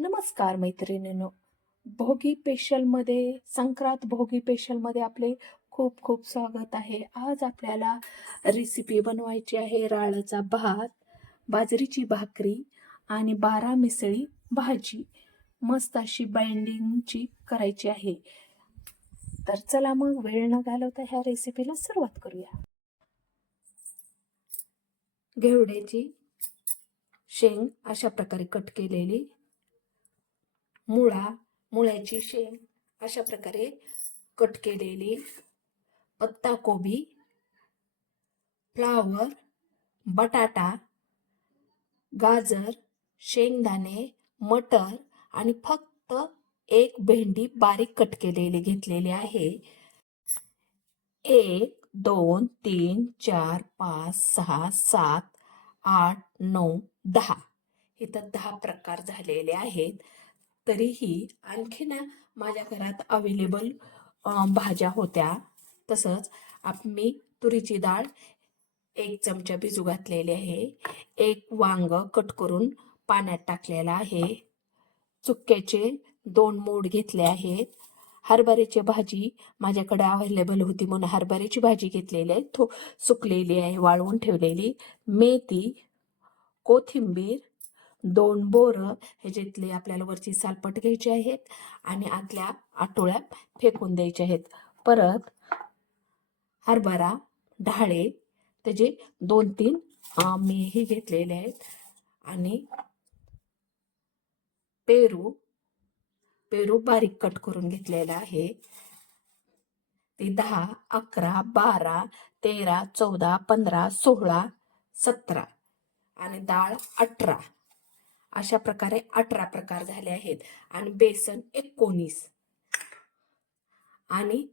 नमस्कार मैत्रिणींनो. भोगी पेशलमध्ये संक्रांत भोगी पेशलमध्ये आपले खूप खूप स्वागत आहे. आज आपल्याला रेसिपी बनवायची आहे राळाचा भात बाजरीची भाकरी आणि बारा मिसळी भाजी. मस्त अशी बाइंडिंगची करायची आहे. तर चला मग वेळ न घालवता ह्या रेसिपीला सुरुवात करूया. घेवड्याची शेंग अशा प्रकारे कट केलेली. मुळा मुळ्याची शेंग अशा प्रकारे कट केलेली. पत्ताकोबी फ्लावर बटाटा गाजर शेंगदाणे मटर आणि फक्त एक भेंडी बारीक कट केलेली घेतलेली आहे. एक दोन तीन चार पाच सहा सात आठ नऊ दहा. इथं दहा प्रकार झालेले आहेत. तरीही आणखीन माझ्या घरात अवेलेबल भाज्या होत्या. तसंच आप मी तुरीची डाळ एक चमचा भिजू घातलेली आहे. एक वांग कट करून पाण्यात टाकलेलं आहे. चुक्याचे दोन मोड घेतले आहेत. हरभऱ्याची भाजी माझ्याकडे अवेलेबल होती म्हणून हरभऱ्याची भाजी घेतलेली आहे. थो सुकलेली आहे वाळवून ठेवलेली. मेथी कोथिंबीर दोन बोरं ह्याच्यातले आपल्याला वरची सालपट घ्यायची आहेत आणि आतल्या आठोळ्या फेकून द्यायच्या आहेत. परत हरभरा ढाळे त्याचे दोन तीन मेही घेतलेले आहेत. आणि पेरू पेरू बारीक कट करून घेतलेला आहे. ते दहा अकरा बारा तेरा चौदा पंधरा सोळा सतरा आणि डाळ अठरा. अशा प्रकारे अठरा प्रकार झाले आहेत. आणि बेसन एकोणीस. आणि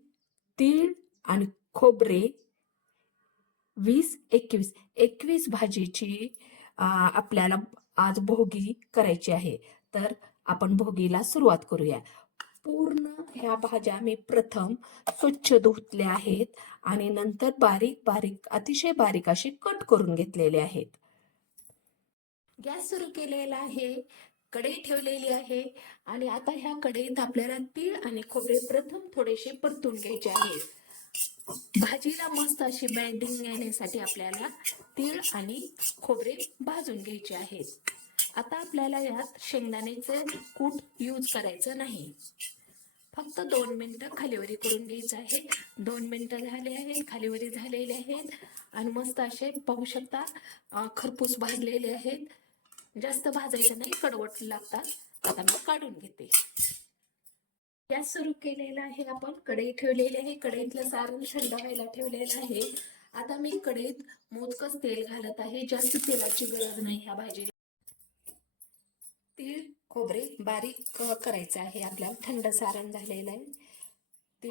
तीळ आणि खोबरे वीस एकवीस. एकवीस भाजीची आपल्याला आज भोगी करायची आहे. तर आपण भोगीला सुरुवात करूया. पूर्ण ह्या भाज्या मी प्रथम स्वच्छ धुतल्या आहेत. आणि नंतर बारीक बारीक अतिशय बारीक असे कट करून घेतलेले आहेत. गॅस सुरू केलेला आहे कढई ठेवलेली आहे आणि आता ह्या कढईत आपल्याला तीळ आणि खोबरे प्रथम थोडेसे परतून घ्यायचे आहे. भाजीला मस्त अशी बाइंडिंग येण्यासाठी आपल्याला तीळ आणि खोबरे भाजून घ्यायचे आहेत. आता आपल्याला यात शेंगदाण्याचे कूट यूज करायचं नाही. फक्त दोन मिनटं खालीवरी करून घ्यायचं आहे. दोन मिनटं झाले आहेत खालीवरी झालेले आहेत आणि मस्त असे पाहू शकता खरपूस भाजलेले आहेत. जास्त भाजायचं नाही कडवट लागतात. आता मी काढून घेते. गॅस सुरू केलेला आहे आपण. कढई ठेवलेली आहे. कढईतलं सारण थंड व्हायला ठेवलेलं आहे. आता मी कढईत मोजकच तेल घालत आहे. जास्त तेलाची गरज नाही ह्या भाजीला. तीळ खोबरे बारीक करायचं आहे. आपल्याला थंड सारण झालेलं आहे. ती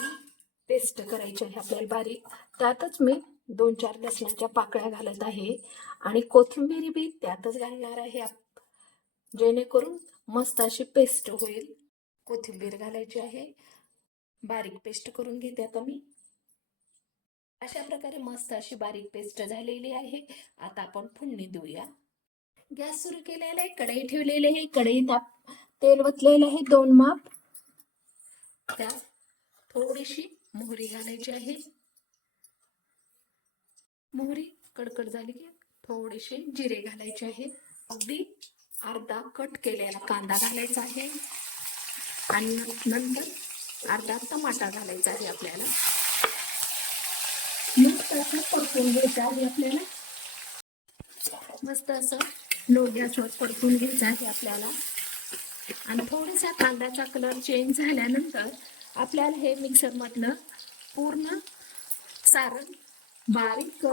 पेस्ट करायची आहे आपल्याला बारीक. त्यातच मी दोन चार लसणाच्या पाकळ्या घालत आहे आणि कोथिंबीर बी त्यातच घालणार आहे जेणेकरून मस्त अशी पेस्ट होईल. कोथिंबीर घालायची आहे. बारीक पेस्ट करून घेते आता मी. अशा प्रकारे मस्त अशी बारीक पेस्ट झालेली आहे. आता आपण फोडणी देऊया. गॅस सुरू केलेला आहे. कढई ठेवलेली आहे. कढईत तेल वतलेलं आहे. दोन माप. त्यात थोडीशी मोहरी घालायची आहे. मोहरी कडकड झाली की थोडेसे जिरे घालायचे आहे अगदी अर्धा कट केलेला कांदा घालायचा आहे. आणि नंतर अर्धा टमाटा घालायचा आहे आपल्याला. मस्त असं परतून घ्यायचं आहे आपल्याला. मस्त असं लो गॅसवर परतून घ्यायचं आहे आपल्याला. आणि थोडासा कांद्याचा कलर चेंज झाल्यानंतर आपल्याला हे मिक्सरमधलं पूर्ण सारण बारीक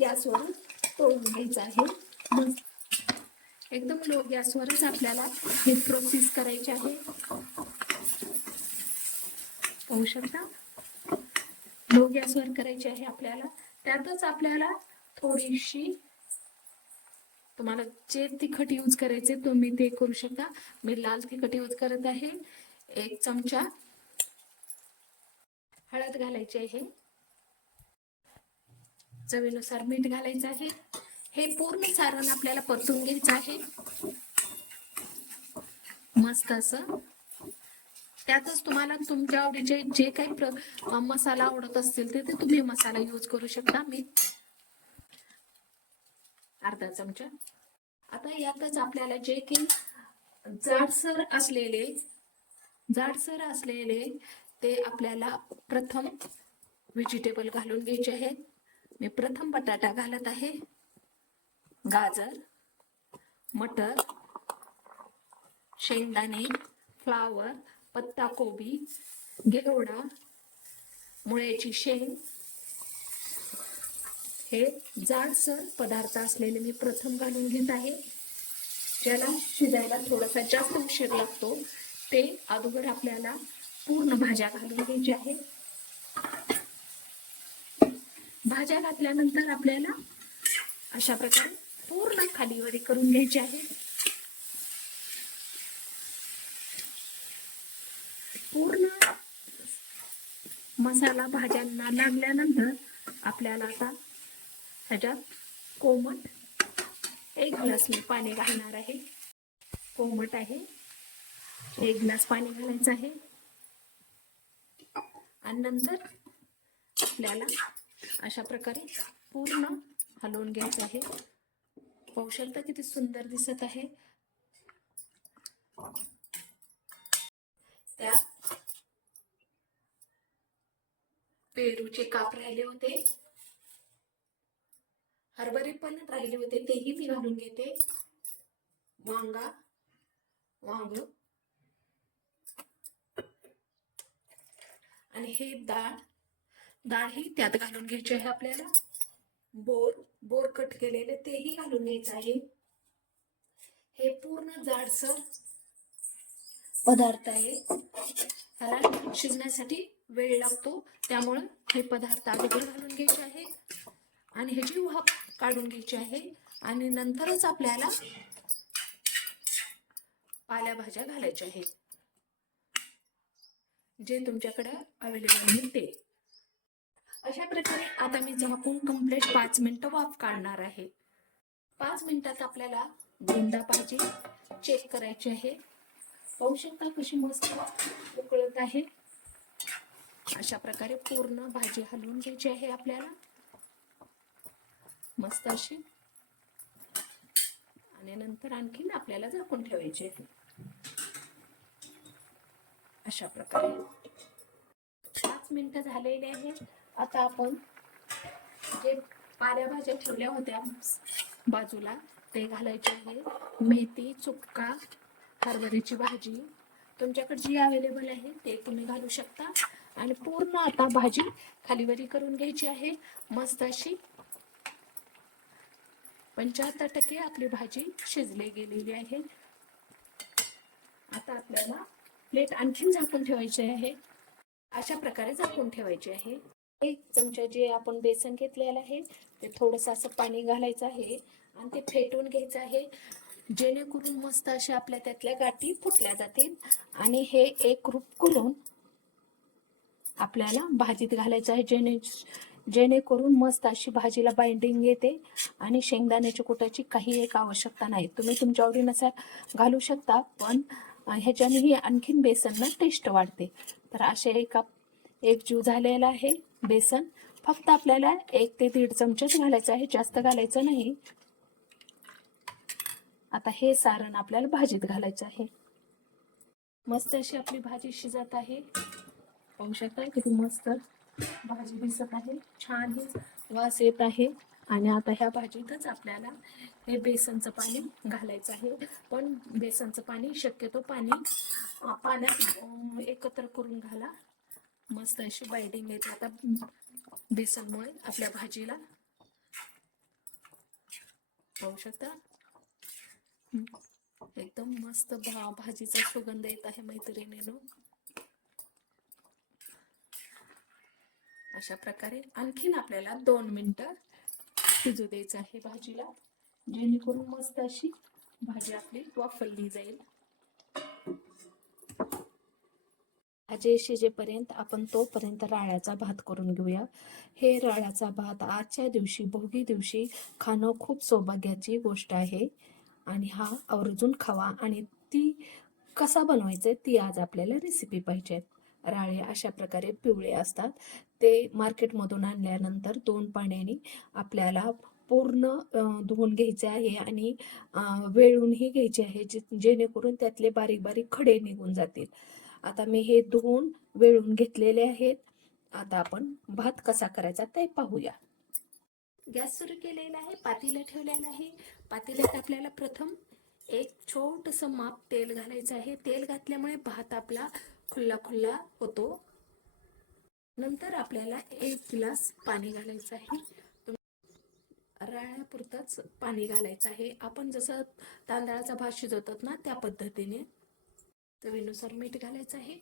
गॅसवर तळून घ्यायचं आहे. एकदम लो गॅसवरच आपल्याला ही प्रोसेस करायची आहे. पाहू शकता? लो गॅसवर करायची आहे आपल्याला. त्यातच आपल्याला थोडीशी तुम्हाला जे तिखट यूज करायचे तुम्ही ते करू शकता. मी लाल तिखट यूज करत आहे. एक चमचा हळद घालायची आहे. चवीनुसार मीठ घालायचं आहे. हे पूर्ण सारण आपल्याला परतून घ्यायचं आहे. मस्त असं. त्यातच तुम्हाला तुमच्या आवडीचे जे काही मसाला आवडत असतील ते ते तुम्ही मसाला यूज करू शकता. मी अर्धा चमचा. आता यातच आपल्याला जे की जाडसर असलेले जाडसर असलेले ते आपल्याला प्रथम व्हेजिटेबल घालून घ्यायचे आहेत. मी प्रथम बटाटा घालत आहे. गाजर मटर शेंगदाणे फ्लावर पत्ताकोबी घेवडा मुळ्याची शेंग. हे जाडसर पदार्थ असलेले मी प्रथम घालून घेत आहे. ज्याला शिजायला थोडासा जास्त उशीर लागतो ते अगोदर आपल्याला पूर्ण भाज्या घालून घ्यायच्या आहेत भाज्या घातल्यानंतर आपल्याला अशा प्रकारे पूर्ण खालीवरी करून घ्यायची आहे. पूर्ण मसाला भाज्यांना लागल्यानंतर आपल्याला आता ह्याच्यात कोमट एक ग्लास मी पाणी घालणार आहे. कोमट आहे. एक ग्लास पाणी घालायचं आहे. आणि नंतर आपल्याला अशा प्रकारे पूर्ण हलवून घ्यायचं आहे. पाहू शकता किती सुंदर दिसत आहे. त्यात पेरूचे काप राहिले होते. हरभरे पण राहिले होते. तेही मी घालून घेते. वांगा वांग. आणि हे डाळ डाळ ही त्यात घालून घ्यायची आहे आपल्याला. बोर बोर कट केलेले तेही घालून घ्यायचं आहे. हे पूर्ण जाडसर पदार्थ आहे. ह्याला शिजण्यासाठी वेळ लागतो. त्यामुळं हे पदार्थ अगोदर घालून घ्यायचे आहे. आणि ह्याची वाफ काढून घ्यायची आहे. आणि नंतरच आपल्याला पाल्याभाज्या घालायच्या आहेत. जे तुमच्याकडे अवेलेबल आहे ते. अशा प्रकारे आता मी झाकून कंप्लीट पाच मिनिट वाफ काढणार आहे पाच मिनिटात आपल्याला गोंदा भाजी चेक करायची आहे. पाहू शकता कशी मस्त उकळत आहे. अशा प्रकारे पूर्ण भाजी हलवून घ्यायची आहे आपल्याला. मस्त अशी. आणि नंतर आणखीन आपल्याला झाकून ठेवायची आहे. अशा प्रकारे. पाच मिनिटं झालेले आहेत. आता आपण जे पालेभाज्या ठेवल्या होत्या बाजूला ते घालायचे आहे. मेथी चुक्का हरभऱ्याची भाजी. तुमच्याकडे जी अवेलेबल आहे ते तुम्ही घालू शकता. आणि पूर्ण आता भाजी खालीवरी करून घ्यायची आहे. मस्त अशी पंच्याहत्तर टक्के आपली भाजी शिजली गेलेली आहे. आता आपल्याला प्लेट आणखीन झाकून ठेवायची आहे. अशा प्रकारे झाकून ठेवायची आहे. एक चमचा जे आपण बेसन घेतलेलं आहे ते थोडंसं असं पाणी घालायचं आहे आणि ते फेटून घ्यायचं आहे. जेणेकरून मस्त अशा आपल्या त्यातल्या गाठी फुटल्या जातील. आणि हे एक रूप करून आपल्याला भाजीत घालायचं आहे. जेणे जेणेकरून मस्त अशी भाजीला बाइंडिंग येते आणि शेंगदाण्याच्या कुटाची काही एक आवश्यकता नाही. तुम्ही तुमच्या आवडीनुसार घालू शकता पण ह्याच्यानेही आणखीन बेसनला टेस्ट वाढते. तर असे एका एक जीव झालेला आहे. बेसन फक्त आपल्याला एक ते दीड चमचेच घालायचं आहे जास्त घालायचं नाही. आता हे सारण आपल्याला भाजीत घालायचं आहे. मस्त अशी आपली भाजी शिजत आहे. पाहू शकता किती मस्त भाजी दिसत आहे. छान वास येत आहे. आणि आता ह्या भाजीतच आपल्याला हे बेसनचं पाणी घालायचं आहे. पण बेसनचं पाणी शक्यतो पाणी पाण्यात एकत्र करून घाला. मस्त अशी बाइडिंग येते आता बेसनमुळे आपल्या भाजीला. पाहू शकता? एकदम मस्त भा भाजीचा सुगंध येत आहे मैत्रिणीनो. अशा प्रकारे आणखीन आपल्याला दोन मिनिटं शिजू द्यायचं आहे भाजीला. जेणेकरून मस्त अशी भाजी आपली वाफरली जाईल. भाजी शिजेपर्यंत आपण तोपर्यंत राळ्याचा भात करून घेऊया. हे राळ्याचा भात आजच्या दिवशी भोगी दिवशी खाणं खूप सौभाग्याची गोष्ट आहे. आणि हा आवर्जून खावा आणि ती कसा बनवायचं ती आज आपल्याला रेसिपी पाहिजे राळे अशा प्रकारे पिवळे असतात. ते मार्केटमधून आणल्यानंतर दोन पाण्याने आपल्याला पूर्ण धुवून घ्यायचे आहे आणि वेळूनही घ्यायचे आहे जे जेणेकरून त्यातले बारीक बारीक खडे निघून जातील. आता मी हे धुवून वेळून घेतलेले आहेत. आता आपण भात कसा करायचा ते पाहूया. गॅस सुरू केलेला आहे पातेलं ठेवलेलं आहे. पातेल्यात आपल्याला प्रथम एक छोटंसं माप तेल घालायचं आहे. तेल घातल्यामुळे भात आपला खुल्ला खुल्ला होतो. नंतर आपल्याला एक ग्लास पाणी घालायचं आहे. राळ्यापुरतंच पाणी घालायचं आहे. आपण जसं तांदळाचा भात शिजवतात ना त्या पद्धतीने चवीनुसार मीठ घालायचं आहे.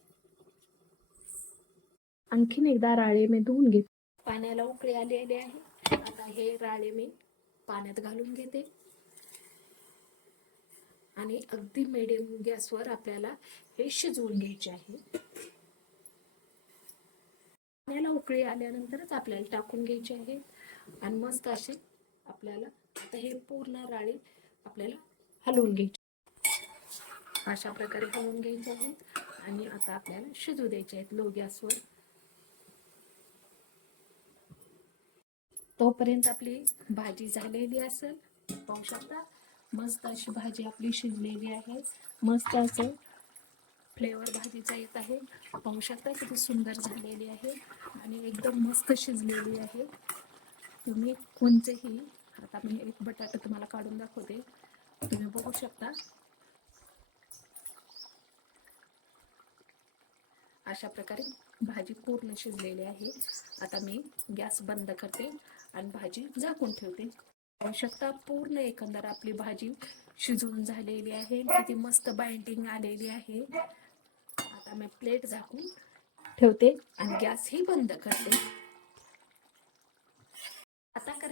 आणखीन एकदा राळे मी धुवून घेते. पाण्याला उकळी आलेली आहे. आता हे राळे मी पाण्यात घालून घेते. आणि अगदी मिडियम गॅसवर आपल्याला हे शिजवून घ्यायचे आहे. पाण्याला उकळी आल्यानंतरच आपल्याला टाकून घ्यायचे आहे. आणि मस्त असे आपल्याला आता हे पूर्ण राळे आपल्याला हलवून घ्यायचे अशा प्रकारे हलवून घ्यायचे आहेत. आणि आता आपल्याला शिजू द्यायचे आहेत लो गॅसवर. तोपर्यंत आपली भाजी झालेली असेल. पाहू शकता मस्त अशी भाजी आपली शिजलेली आहे. मस्त असं फ्लेवर भाजीचा येत आहे. पाहू शकता किती सुंदर झालेली आहे. आणि एकदम मस्त शिजलेली आहे. तुम्ही कोणतेही आता मी एक बटाटा तुम्हाला काढून दाखवते. तुम्ही बघू शकता अशा प्रकारे भाजी पूर्ण शिजलेली आहे. आता मी गॅस बंद करते आणि भाजी झाकून ठेवते. आवश्यकता शकता पूर्ण एकंदर आपली भाजी शिजून झालेली आहे. किती मस्त बाइंडिंग आलेली आहे. आता मी प्लेट झाकून ठेवते आणि गॅस ही बंद करते.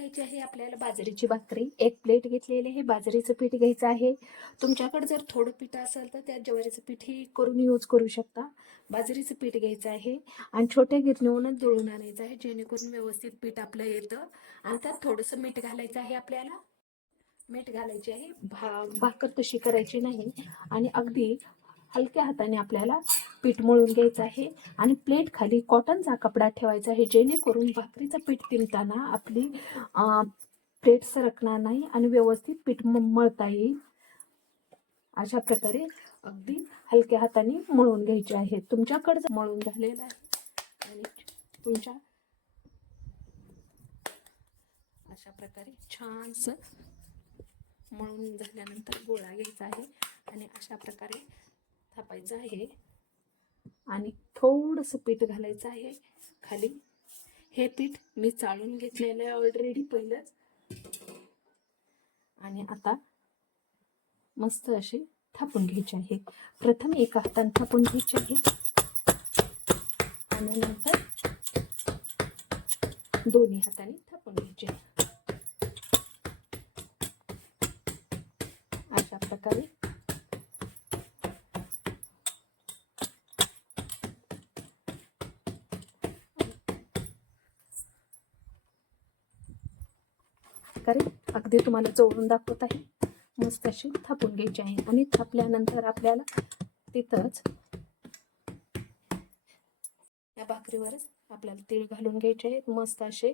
घ्यायची आहे आपल्याला बाजरीची भाकरी. एक प्लेट घेतलेली आहे. बाजरीचं पीठ घ्यायचं आहे. तुमच्याकडे जर थोडं पीठ असेल तर त्यात ज्वारीचं पीठही करून यूज करू शकता. बाजरीचं पीठ घ्यायचं आहे. आणि छोट्या गिरणीवरूनच दळून आणायचं आहे. जेणेकरून व्यवस्थित पीठ आपलं येतं. आणि त्यात थोडंसं मीठ घालायचं आहे आपल्याला. मीठ घालायचे आहे. भा भाकर तशी करायची नाही. आणि अगदी हलक्या हाताने आपल्याला पीठ मळून घ्यायचं आहे. आणि प्लेट खाली कॉटनचा कपडा ठेवायचा आहे. जेणेकरून भाकरीचं पीठ तिंबताना आपली प्लेट सरकणार नाही आणि व्यवस्थित पीठ म- मळता येईल. अशा प्रकारे अगदी हलक्या हाताने मळून घ्यायचे आहे. तुमच्याकडचं मळून झालेलं आहे आणि तुमच्या अशा प्रकारे छानसं मळून झाल्यानंतर गोळा घ्यायचा आहे. आणि अशा प्रकारे थापायचं आहे. आणि थोडंसं पीठ घालायचं आहे खाली. हे पीठ मी चाळून घेतलेलं आहे ऑलरेडी पहिलंच. आणि आता मस्त असे थापून घ्यायचे आहे. प्रथम एका हाताने थापून घ्यायचे आहे. आणि नंतर दोन्ही हाताने थापून घ्यायचे अशा प्रकारे मध्ये तुम्हाला चोरून दाखवत आहे. मस्त अशी थापून घ्यायची आहे. आणि थापल्यानंतर आपल्याला तिथंच या भाकरीवरच आपल्याला तीळ घालून घ्यायचे आहेत. मस्त असे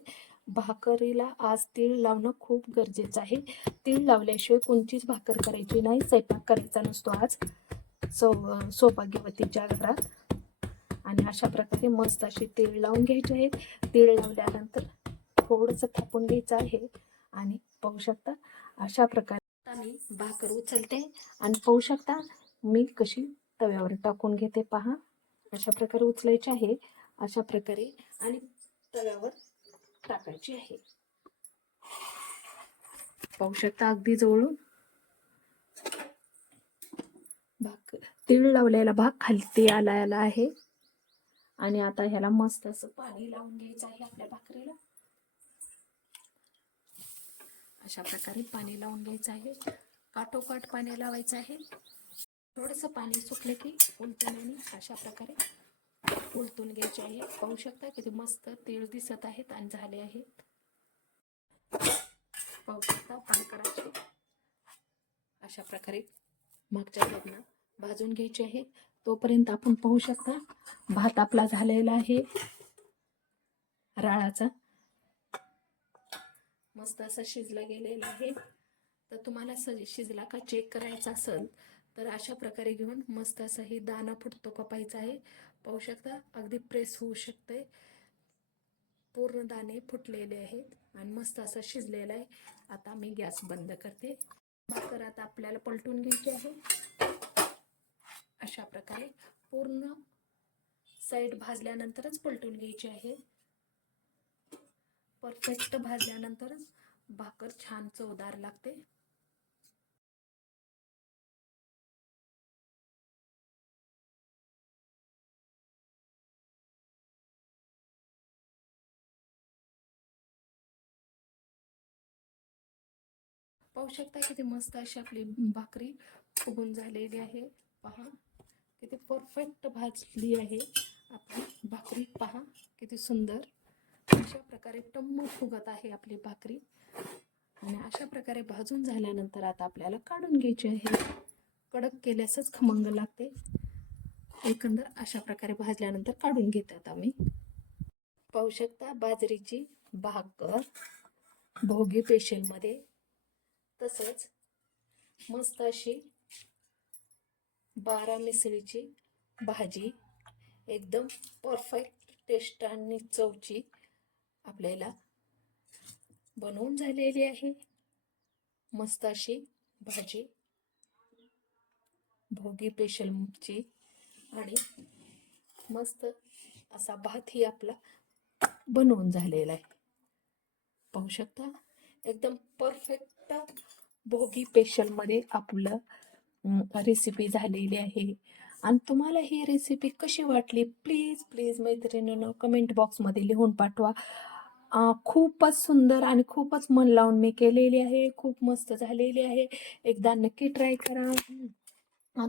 भाकरीला आज तीळ लावणं खूप गरजेचं आहे. तीळ लावल्याशिवाय कोणतीच भाकर करायची नाही. स्वयंपाक करायचा नसतो आज. सौ सौभाग्यवतीच्या घरात आणि अशा प्रकारे मस्त असे तीळ लावून घ्यायचे आहेत. तीळ लावल्यानंतर थोडंसं थापून घ्यायचं आहे. आणि पाहू शकता. अशा प्रकारे आता मी भाकर उचलते आणि पाहू शकता मी कशी तव्यावर टाकून घेते. पहा अशा प्रकारे उचलायची आहे. अशा प्रकारे आणि तव्यावर टाकायची आहे. पाहू शकता अगदी जवळून. भाक तीळ लावलेला भाग खालती आला आला आहे. आणि आता ह्याला मस्त असं पाणी लावून घ्यायचं आहे आपल्या भाकरीला. अशा प्रकारे पाणी लावून घ्यायचं आहे. काठोकाठ पाणी लावायचं आहे. थोडंसं पाणी सुकलं की उलटण्याने अशा प्रकारे उलटून घ्यायचे आहे. पाहू शकता किती मस्त तीळ दिसत आहेत आणि झाले आहेत. पाहू शकता पानकराचे अशा प्रकारे मागच्या लग्न भाजून घ्यायची आहे तोपर्यंत आपण पाहू शकता भात आपला झालेला आहे. राळाचा मस्त असा शिजला गेलेला आहे. तर तुम्हाला स शिजला का चेक करायचा असेल तर अशा प्रकारे घेऊन मस्त असा ही दाना फुटतो कपायचा आहे. पाहू शकता अगदी प्रेस होऊ शकते पूर्ण दाणे फुटलेले आहेत आणि मस्त असा शिजलेला आहे. आता मी गॅस बंद करते. भाकर आता आपल्याला पलटून घ्यायची आहे. अशा प्रकारे पूर्ण साईड भाजल्यानंतरच पलटून घ्यायची आहे. परफेक्ट भाजल्यानंतरच भाकर छान चवदार लागते. पाहू शकता किती मस्त अशी आपली भाकरी फुगून झालेली आहे. पहा किती परफेक्ट भाजली आहे. आपली भाकरी पहा किती सुंदर. अशा प्रकारे टम्म फुगत आहे आपली भाकरी. आणि अशा प्रकारे भाजून झाल्यानंतर आता आपल्याला काढून घ्यायची आहे. कडक केल्यासच खमंग लागते. एकंदर अशा प्रकारे भाजल्यानंतर काढून घेतात आम्ही. पाहू शकता बाजरीची भाकर भोगी पेशलमध्ये. तसंच मस्त अशी बारा मिसळीची भाजी. एकदम परफेक्ट टेस्ट आणि चवची आपल्याला बनवून झालेली आहे. मस्त अशी भाजी भोगी पेशलची आणि मस्त असा भातही आपला बनवून झालेला आहे. पाहू शकता? एकदम परफेक्ट भोगी पेशलमध्ये आपलं रेसिपी झालेली आहे. आणि तुम्हाला ही रेसिपी कशी वाटली? प्लीज प्लीज मैत्रिणीनं कमेंट बॉक्समध्ये लिहून पाठवा. खूपच सुंदर आणि खूपच मन लावून मी केलेली आहे. खूप मस्त झालेली आहे. एकदा नक्की ट्राय करा.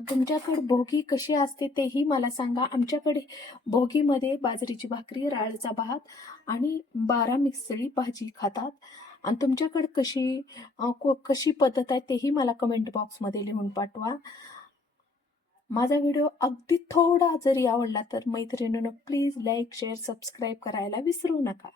तुमच्याकडे भोगी कशी असते तेही मला सांगा. आमच्याकडे भोगीमध्ये बाजरीची भाकरी राळचा भात आणि बारा मिसळी भाजी खातात. आणि तुमच्याकडे कशी कशी पद्धत आहे तेही मला कमेंट बॉक्समध्ये लिहून पाठवा. माझा व्हिडिओ अगदी थोडा जरी आवडला तर मैत्रिणीनं प्लीज लाईक शेअर सबस्क्राईब करायला विसरू नका.